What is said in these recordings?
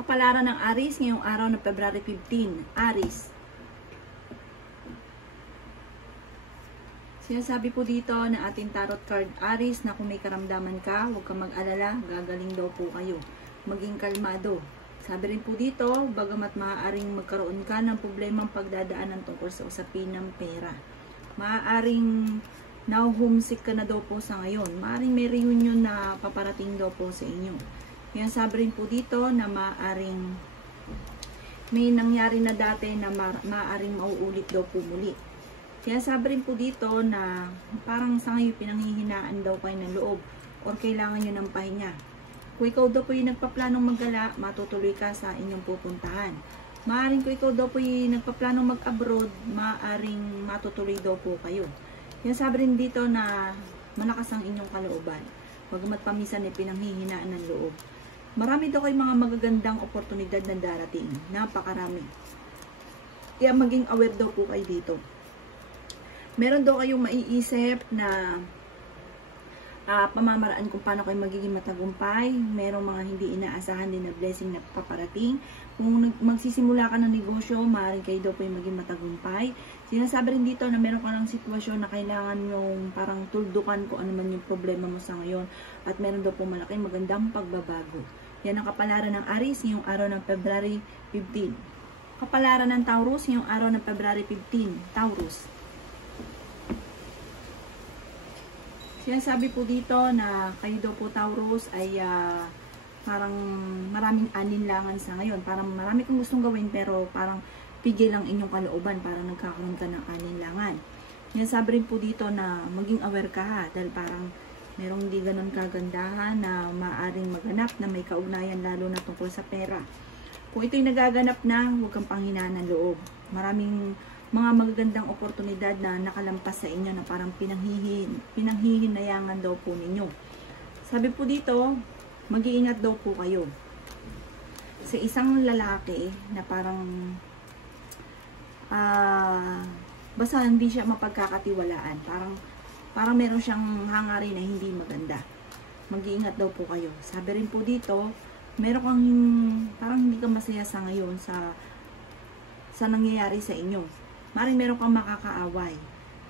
Kapalaran ng Aries ngayong araw ng February 15. Aries. Sinasabi po dito na ating tarot card Aries na kung may karamdaman ka, huwag kang mag-alala, gagaling daw po kayo. Maging kalmado. Sabi rin po dito, bagamat maaaring magkaroon ka ng problemang pagdadaanan tungkol sa usapin ng pera. Maaaring now homesick ka na daw po sa ngayon. Maaaring may reunion na paparating daw po sa inyo. Yan, sabi rin po dito na maaaring may nangyari na dati na maaaring mauulit daw po muli. Kaya sabi rin po dito na parang sa ngayon pinanghihinaan daw kayo ng loob or kailangan nyo ng pahinga. Kung ikaw daw po yung nagpaplanong maggala, matutuloy ka sa inyong pupuntahan. Maaaring kung ikaw daw po yung nagpaplanong mag-abroad, maaaring matutuloy daw po kayo. Kaya sabi rin dito na malakas ang inyong kalooban. Bagamat paminsan ay pinanghihinaan ng loob. Marami daw kayong mga magagandang oportunidad na darating. Napakarami. Kaya maging aware daw po kayo dito. Meron daw kayong maiisip na pamamaraan kung paano kayo magiging matagumpay. Merong mga hindi inaasahan din na blessing na paparating. Kung magsisimula ka ng negosyo, maaaring kayo daw po yung maging matagumpay. Sinasabi rin dito na meron ka ng sitwasyon na kailangan yung parang tuldukan kung ano man yung problema mo sa ngayon. At meron daw po malaking magandang pagbabago. Yan ang kapalaran ng Aries ngayong araw ng February 15. Kapalaran ng Taurus ngayong araw ng February 15. Taurus. Sinasabi po dito na kayo daw po Taurus ay parang maraming alinlangan sa ngayon. Parang marami kang gustong gawin pero parang pigil lang inyong kalooban para nagkakaroon ka ng alinlangan. Sinasabi rin po dito na maging aware ka ha, dahil parang merong hindi ganun kagandahan na maaring maganap na may kaugnayan lalo na tungkol sa pera. Kung ito'y nagaganap na, huwag kang panghinaan ng loob. Maraming mga magagandang oportunidad na nakalampas sa inyo na parang pinanghihinayangan daw po ninyo. Sabi po dito, mag-iingat daw po kayo. Sa isang lalaki na parang basta hindi siya mapagkakatiwalaan. Parang meron siyang hangarin na hindi maganda. Mag-iingat daw po kayo. Sabi rin po dito, meron kang parang hindi ka masaya sa ngayon sa nangyayari sa inyo. Maring meron kang makakaaway.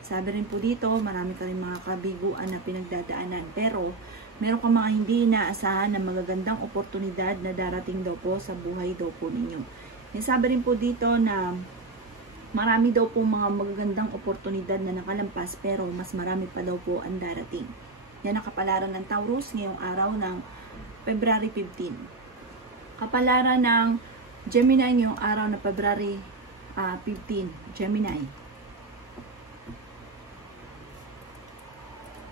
Sabi rin po dito, marami ka rin mga kabiguan na pinagdadaanan. Pero meron kang mga hindi inaasahan na magagandang oportunidad na darating daw po sa buhay daw po ninyo. Sabi rin po dito na marami daw po mga magagandang oportunidad na nakalampas pero mas marami pa daw po ang darating. Yan ang kapalaran ng Taurus ngayong araw ng February 15. Kapalaran ng Gemini ngayong araw ng February 15. Gemini.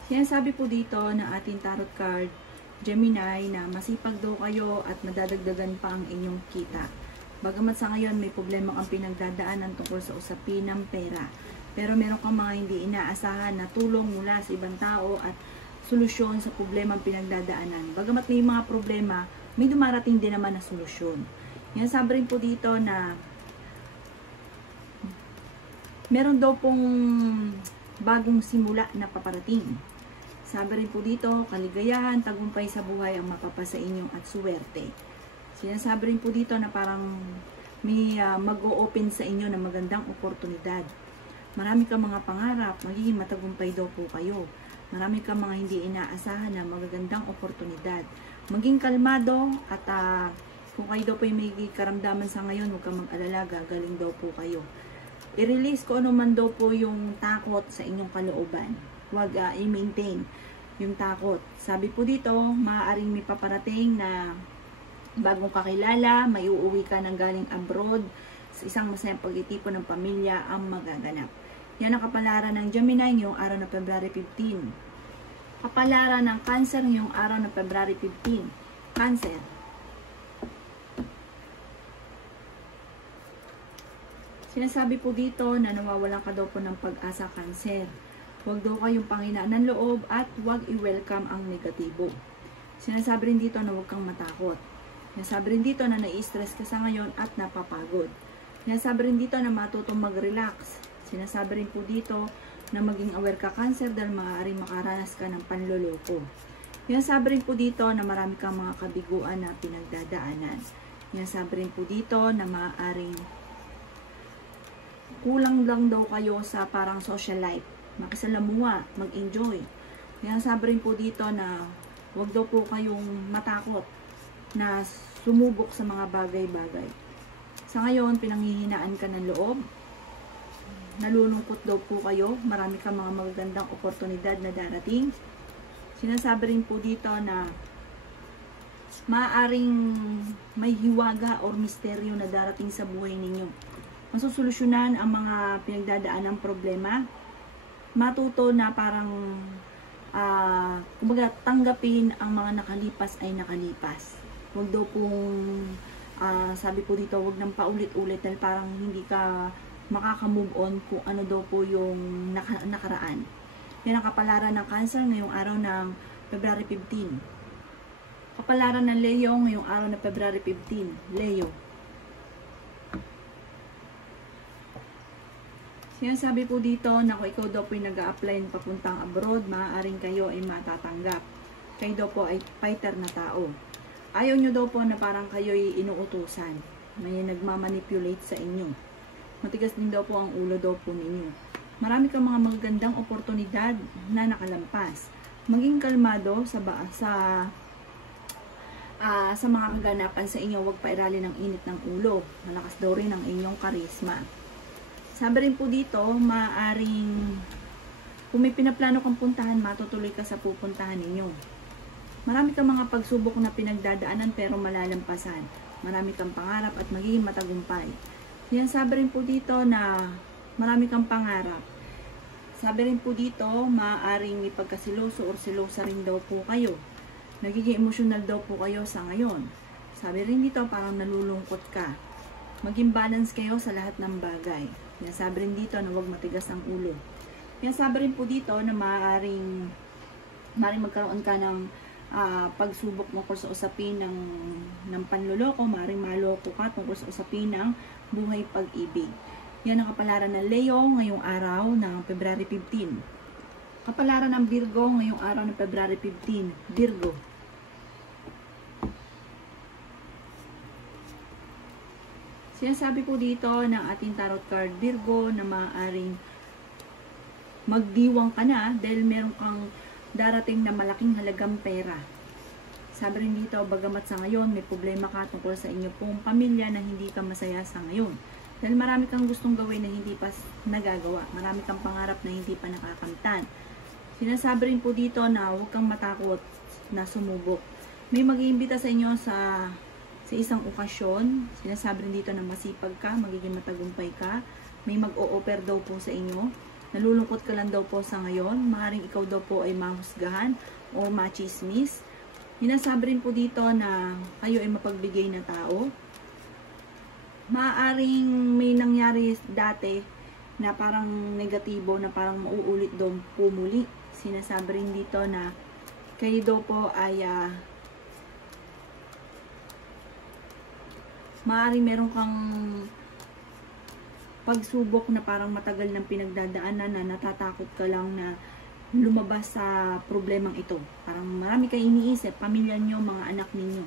Sinasabi po dito na ating tarot card Gemini na masipag daw kayo at madadagdagan pa ang inyong kita. Bagamat sa ngayon may problema kang pinagdadaanan tungkol sa usapin ng pera. Pero meron kang mga hindi inaasahan na tulong mula sa ibang tao at solusyon sa problema ang pinagdadaanan. Bagamat may mga problema, may dumarating din naman na solusyon. Yan, sabi rin po dito na meron daw pong bagong simula na paparating. Sabi rin po dito, kaligayahan, tagumpay sa buhay ang mapapasa inyo at suwerte. Sinasabi rin po dito na parang may mag-o-open sa inyo na magandang oportunidad. Marami kang mga pangarap, magiging matagumpay daw po kayo. Marami kang mga hindi inaasahan na magagandang oportunidad. Maging kalmado at kung kayo daw po yung may karamdaman sa ngayon, huwag kang mag-alala, gagaling daw po kayo. I-release ko ano man daw po yung takot sa inyong kalooban. Huwag i-maintain yung takot. Sabi po dito, maaaring may paparating na bagong kakilala, may uuwi ka ng galing abroad, sa isang masayang pagtitipon ng pamilya ang magaganap. Yan ang kapalaran ng Gemini ngayong araw ng February 15. Kapalaran ng Cancer ngayong araw ng February 15. Cancer. Sinasabi po dito na nawawalan ka daw po ng pag-asa, Cancer. Huwag daw kayong panghinaan ng loob at huwag i-welcome ang negatibo. Sinasabi rin dito na huwag kang matakot. Sinasabi rin dito na nai-stress ka sa ngayon at napapagod. Sinasabi rin dito na matutong mag-relax. Sinasabi rin po dito na maging aware ka, Cancer, dahil maaaring makaranas ka ng panloloko. Sinasabi rin po dito na marami kang mga kabiguan na pinagdadaanan. Yan, sabi rin po dito na maaaring kulang lang daw kayo sa parang social life. Makisalamuha, mag-enjoy. Yan, sabi rin po dito na huwag daw po kayong matakot na sumubok sa mga bagay-bagay. Sa ngayon, pinanghihinaan ka ng loob. Nalulungkot daw po kayo. Marami kang mga magagandang oportunidad na darating. Sinasabi rin po dito na maaaring may hiwaga or misteryo na darating sa buhay ninyo. Masusolusyonan ang mga pinagdadaan ng problema. Matuto na parang kumbaga tanggapin ang mga nakalipas ay nakalipas. Huwag daw pong sabi po dito, huwag nang paulit-ulit dahil parang hindi ka makaka-move on kung ano daw po yung nakaraan. Yan ang kapalaran ng Cancer ngayong araw ng February 15. Kapalaran ng Leo ngayong araw ng February 15. Leo. Sinasabi po dito na kung ikaw daw po yung nag-a-apply papuntang abroad, maaaring kayo ay matatanggap. Kayo daw po ay fighter na tao. Ayaw nyo daw po na parang kayo ay inuutusan. May nagmamanipulate sa inyo. Matigas din daw po ang ulo daw po ninyo. Marami kang mga magagandang oportunidad na nakalampas. Maging kalmado sa mga kaganapan sa inyo, huwag pairali ng init ng ulo. Malakas daw rin ang inyong karisma. Sabi rin po dito, maaaring kung may pinaplano kang puntahan, matutuloy ka sa pupuntahan ninyo. Marami kang mga pagsubok na pinagdadaanan pero malalampasan. Marami kang pangarap at magiging matagumpay. Yan, sabi rin po dito na marami kang pangarap. Sabi rin po dito, maaaring may pagkasiloso or silosa rin daw po kayo. Nagiging emosyonal daw po kayo sa ngayon. Sabi rin dito, parang nalulungkot ka. Maging balance kayo sa lahat ng bagay. Yan, sabi rin dito na huwag matigas ang ulo. Yan, sabi rin po dito na maaaring magkaroon ka ng pagsubok tungkol sa usapin ng panloloko. Maaaring maloko ka tungkol sa usapin ng buhay pag-ibig. Yan ang kapalaran ng Leo ngayong araw ng February 15. Kapalaran ng Virgo ngayong araw ng February 15. Virgo. Sinasabi po dito ng ating tarot card Virgo na maaaring magdiwang ka na dahil meron kang darating na malaking halagang pera. Sabi rin dito, bagamat sa ngayon may problema ka tungkol sa inyo pong pamilya na hindi ka masaya sa ngayon. Dahil marami kang gustong gawin na hindi pa nagagawa. Marami kang pangarap na hindi pa nakakamtan. Sinasabi rin po dito na huwag kang matakot na sumubok. May mag-iimbita sa inyo sa isang okasyon. Sinasabi rin dito na masipag ka, magiging matagumpay ka. May mag-o-offer daw po sa inyo. Nalulungkot ka lang daw po sa ngayon. Maaaring ikaw daw po ay mahusgahan o machismis. Sinasabi rin po dito na kayo ay mapagbigay na tao. Maaaring may nangyari dati na parang negatibo, na parang mauulit daw po muli. Sinasabi rin dito na kayo daw po ay maaaring meron kang pagsubok na parang matagal ng pinagdadaanan na natatakot ka lang na lumabas sa problemang ito. Parang marami kayo iniisip, pamilya nyo, mga anak ninyo.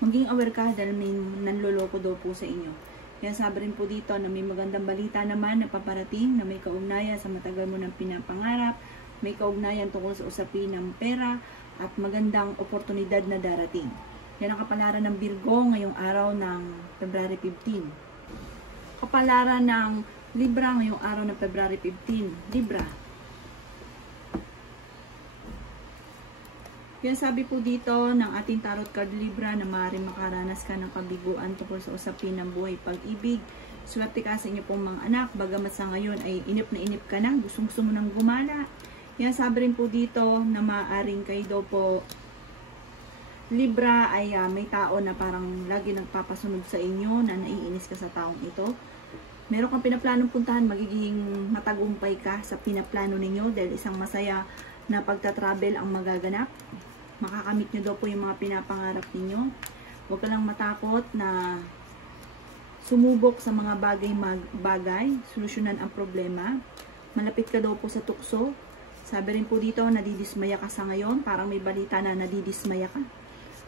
Maging aware ka dahil may nanloloko daw po sa inyo. Kaya sabi rin po dito na may magandang balita naman na paparating na may kaugnayan sa matagal mo ng pinapangarap, may kaugnayan tungkol sa usapin ng pera at magandang oportunidad na darating. Yan ang kapalaran ng Virgo ngayong araw ng February 15. Kapalaran ng Libra ngayong araw ng February 15. Libra. Yan, sabi po dito ng ating tarot card Libra na maaaring makaranas ka ng kabiguan tungkol sa usapin ng buhay pag-ibig. Swerte ka sa inyo pong mga anak, bagamat sa ngayon ay inip na inip ka na, gustong-gusto mo nang gumala. Yan, sabi rin po dito na maaaring kayo daw po Libra ay may tao na parang lagi nagpapasunod sa inyo, na naiinis ka sa taong ito. Meron kang pinaplanong puntahan, magiging matagumpay ka sa pinaplano ninyo dahil isang masaya na pagta-travel ang magaganap. Makakamit nyo daw po yung mga pinapangarap ninyo. Huwag ka lang matakot na sumubok sa mga bagay, solusyonan ang problema. Malapit ka daw po sa tukso. Sabi rin po dito, nadidismaya ka sa ngayon. Parang may balita na nadidismaya ka.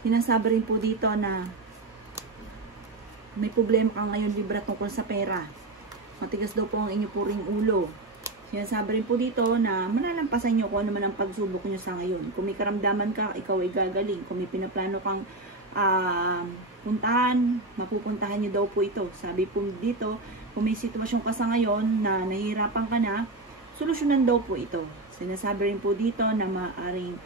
Sinasabi rin po dito na may problema ka ngayon Libra tungkol sa pera. Matigas daw po ang inyo puring ulo. Sinasabi rin po dito na malalampasan nyo kung ano man ang pagsubok nyo sa ngayon. Kung may karamdaman ka, ikaw ay gagaling. Kung may pinaplano kang puntahan, mapupuntahan nyo daw po ito. Sabi po dito, kung may sitwasyon ka sa ngayon na nahihirapan ka na, solusyonan daw po ito. Sinasabi rin po dito na maaaring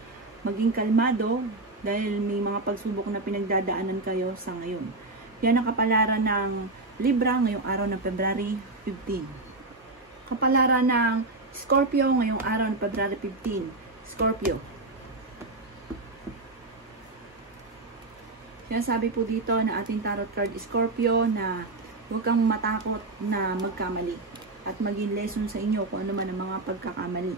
maging kalmado dahil may mga pagsubok na pinagdadaanan kayo sa ngayon. Yan ang kapalaran ng Libra ngayong araw ng February 15. Kapalaran ng Scorpio ngayong araw ng February 15. Scorpio. Kaya sabi po dito na ating tarot card Scorpio na huwag kang matakot na magkamali at maging lesson sa inyo kung ano man ang mga pagkakamali.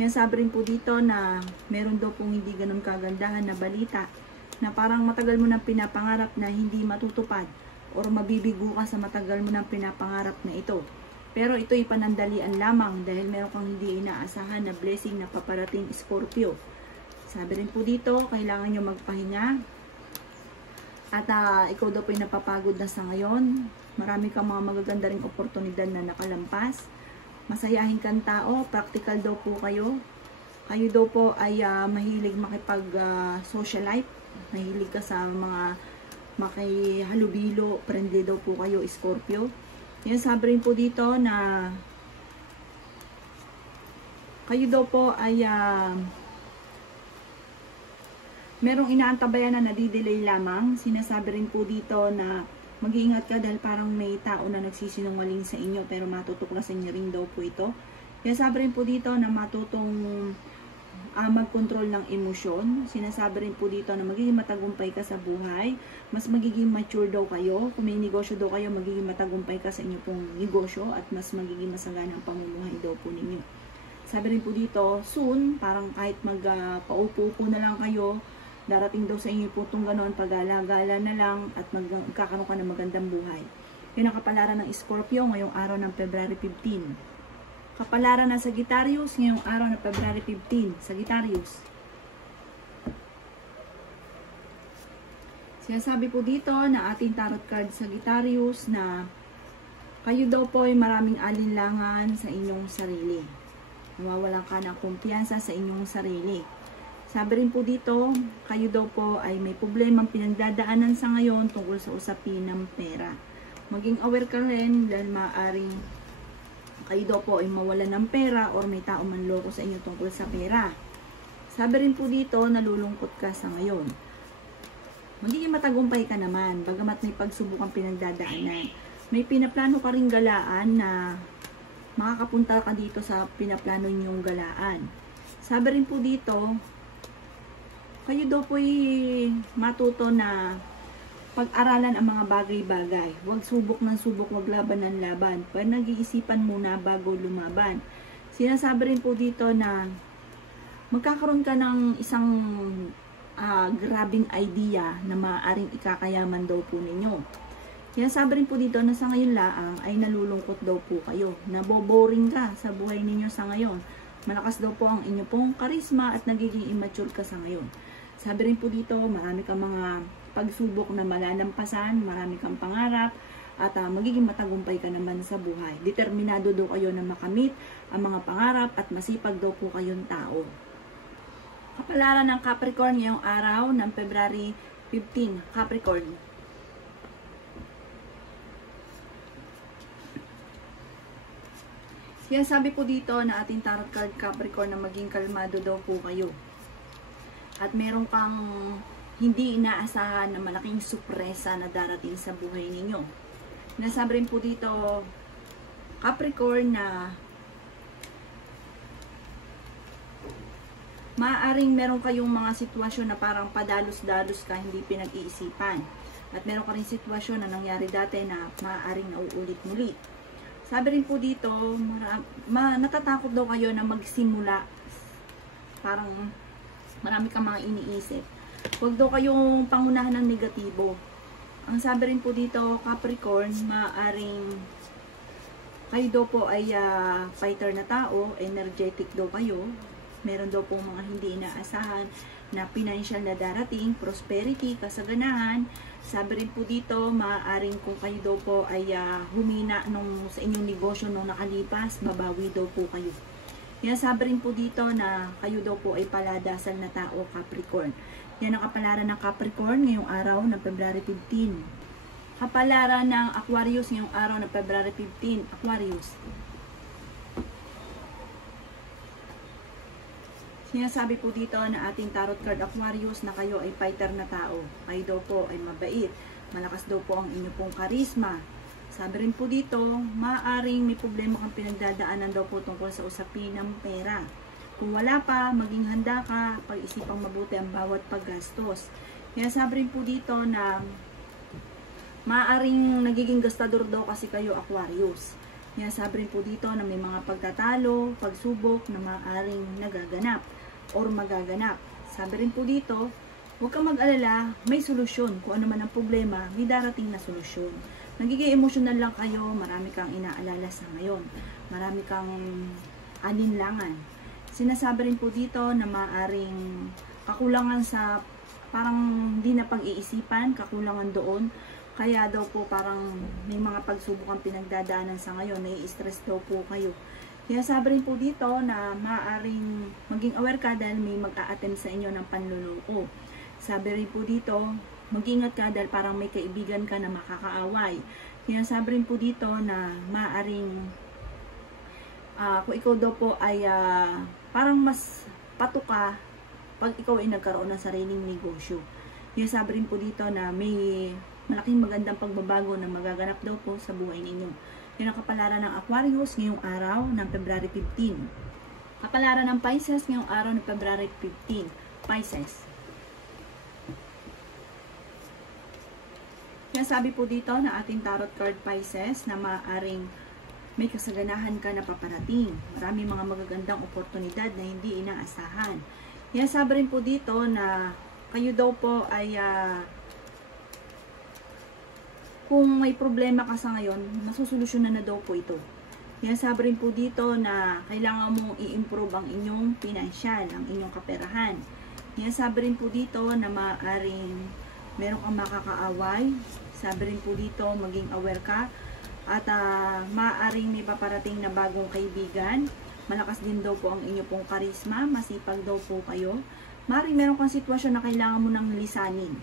Yan sabi rin po dito na meron daw pong hindi ganun kagandahan na balita na parang matagal mo nang pinapangarap na hindi matutupad or mabibigo ka sa matagal mo nang pinapangarap na ito. Pero ito'y panandalian lamang dahil meron kang hindi inaasahan na blessing na paparating Scorpio. Sabi rin po dito, kailangan nyo magpahinga. At ikaw daw po'y napapagod na sa ngayon. Marami kang mga magaganda ring oportunidad na nakalampas. Masayahin kang tao, practical daw po kayo. Kayo daw po ay mahilig makipag-socialite. Mahilig ka sa mga makihalubilo, friendly daw po kayo, Scorpio. Yan, sabi rin po dito na kayo daw po ay merong inaantabayan na nadidelay lamang. Sinasabi rin po dito na mag-iingat ka dahil parang may tao na nagsisinungaling sa inyo pero matutuklasan niyo rin daw po ito. Kaya sabi rin po dito na matutong mag-control ng emosyon. Sinasabi rin po dito na magiging matagumpay ka sa buhay. Mas magiging mature daw kayo. Kung may negosyo daw kayo, magiging matagumpay ka sa inyo pong negosyo at mas magiging masagana ang pamumuhay daw po ninyo. Sabi rin po dito, soon, parang kahit magpaupo-upo na lang kayo, darating daw sa inyo po itong gano'n, pag-gala-gala na lang at magkakaroon ka ng magandang buhay. Yun ang kapalaran ng Scorpio ngayong araw ng February 15. Kapalaran ng Sagittarius ngayong araw ng February 15. Sagittarius. Sinasabi po dito na ating tarot card Sagittarius na kayo daw po ay maraming alinlangan sa inyong sarili. Nawawalan ka ng kumpiyansa sa inyong sarili. Sabi rin po dito, kayo daw po ay may problemang pinagdadaanan sa ngayon tungkol sa usapin ng pera. Maging aware ka rin dahil maaaring kayo daw po ay mawalan ng pera or may tao manloko sa inyo tungkol sa pera. Sabi rin po dito, nalulungkot ka sa ngayon. Magiging matagumpay ka naman, bagamat may pagsubok ang pinagdadaanan. May pinaplano ka ring galaan na makakapunta ka dito sa pinaplano niyong galaan. Sabi rin po dito, kayo daw po ay matuto na pag-aralan ang mga bagay-bagay. Huwag subok ng subok, huwag laban ng laban. Pwede nag-iisipan muna bago lumaban. Sinasabi rin po dito na magkakaroon ka ng isang grabing idea na maaaring ikakayaman daw po ninyo. Sinasabi rin po dito na sa ngayon laang ay nalulungkot daw po kayo. Naboboring ka sa buhay ninyo sa ngayon. Malakas daw po ang inyo pong karisma at nagiging immature ka sa ngayon. Sabi rin po dito, marami kang mga pagsubok na malalampasan, marami kang pangarap, at magiging matagumpay ka naman sa buhay. Determinado daw kayo na makamit ang mga pangarap at masipag daw po kayong tao. Kapalaran ng Capricorn ngayong araw ng February 15. Capricorn. Yan, sabi po dito na ating tarot card Capricorn na maging kalmado daw po kayo. At meron kang hindi inaasahan na malaking sorpresa na darating sa buhay ninyo. Nasabi rin po dito, Capricorn, na maaaring meron kayong mga sitwasyon na parang padalos-dalos ka, hindi pinag-iisipan. At meron ka rin sitwasyon na nangyari dati na maaaring nauulit-ulit. Sabi rin po dito, natatakot daw kayo na magsimula. Parang marami kang mga iniisip. Huwag daw kayong pangunahan ng negatibo. Ang sabi rin po dito, Capricorn, maaaring kayo daw po ay fighter na tao, energetic daw kayo. Meron daw po mga hindi inaasahan na financial na darating, prosperity, kasaganahan. Sabi rin po dito, maaaring kung kayo daw po ay humina sa inyong negosyo nung nakalipas, babawi daw po kayo. Yan, sabi rin po dito na kayo daw po ay paladasal na tao, Capricorn. Yan ang kapalaran ng Capricorn ngayong araw ng February 15. Kapalaran ng Aquarius ngayong araw ng February 15. Aquarius. Sinasabi po dito na ating tarot card Aquarius na kayo ay fighter na tao. Kayo daw po ay mabait. Malakas daw po ang inyo pong karisma. Sabi rin po dito, maaaring may problema kang pinagdadaanan daw po tungkol sa usapin ng pera. Kung wala pa, maging handa ka, pag-isipang mabuti ang bawat paggastos. Kaya sabi rin po dito na maaaring nagiging gastador daw kasi kayo Aquarius. Kaya sabi rin po dito na may mga pagtatalo, pagsubok na maaaring nagaganap or magaganap. Sabi rin po dito, huwag kang mag-alala, may solusyon. Kung ano man ang problema, may darating na solusyon. Nagiging emotional lang kayo, marami kang inaalala sa ngayon. Marami kang aninlangan. Sinasabi rin po dito na maaaring kakulangan sa parang hindi na pang-iisipan, kakulangan doon. Kaya daw po parang may mga pagsubok ang pinagdadaanan sa ngayon, nai-stress daw po kayo. Kaya sabi rin po dito na maaaring maging aware ka dahil may mag-a-attempt sa inyo ng panluloko. Sabi rin po dito, mag-ingat ka dahil parang may kaibigan ka na makakaaway. Kaya sabi rin po dito na maaaring kung ikaw daw po ay parang mas patuka pag ikaw ay nagkaroon ng sariling negosyo. Kaya sabi rin po dito na may malaking magandang pagbabago na magaganap daw po sa buhay ninyo. Yan ang kapalaran ng Aquarius ngayong araw ng February 15. Kapalaran ng Pisces ngayong araw ng February 15. Pisces. Kaya sabi po dito na ating tarot card Pisces na maaaring may kasaganahan ka na paparating. Marami mga magagandang oportunidad na hindi inaasahan. Kaya sabi rin po dito na kayo daw po ay kung may problema ka sa ngayon, masusolusyonan na daw po ito. Kaya sabi rin po dito na kailangan mong i-improve ang inyong financial, ang inyong kaperahan. Kaya sabi rin po dito na maaaring meron kang makakaaway. Sabi rin po dito maging aware ka. At maaaring may paparating na bagong kaibigan. Malakas din daw po ang inyo pong karisma. Masipag daw po kayo. Maaaring meron kang sitwasyon na kailangan mo nang lisanin.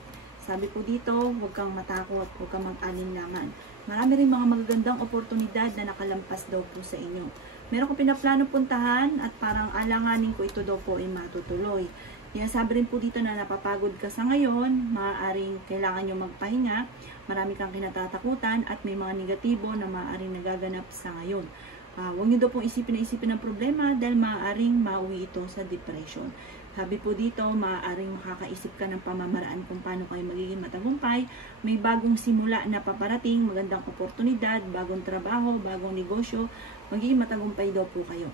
Sabi po dito, huwag kang matakot, huwag kang mag-alinlangan. Marami rin mga magagandang oportunidad na nakalampas daw po sa inyo. Meron kang pinaplano puntahan at parang alanganin ko ito daw po ay matutuloy. Kaya sabi rin po dito na napapagod ka sa ngayon, maaaring kailangan nyo magpahinga, marami kang kinatatakutan at may mga negatibo na maaaring nagaganap sa ngayon. Huwag nyo daw pong isipin ng problema dahil maaaring mauwi ito sa depression. Sabi po dito, maaaring makakaisip ka ng pamamaraan kung paano kayo magiging matagumpay. May bagong simula na paparating, magandang oportunidad, bagong trabaho, bagong negosyo, magiging matagumpay daw po kayo.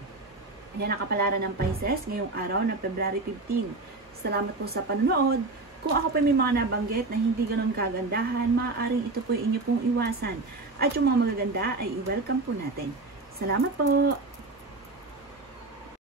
Yan ang kapalaran ng Pisces ngayong araw ng February 15. Salamat po sa panonood. Kung ako pa may mga nabanggit na hindi ganon kagandahan, maaaring ito po inyo pong iwasan. At yung mga magaganda ay i-welcome po natin. Salamat po!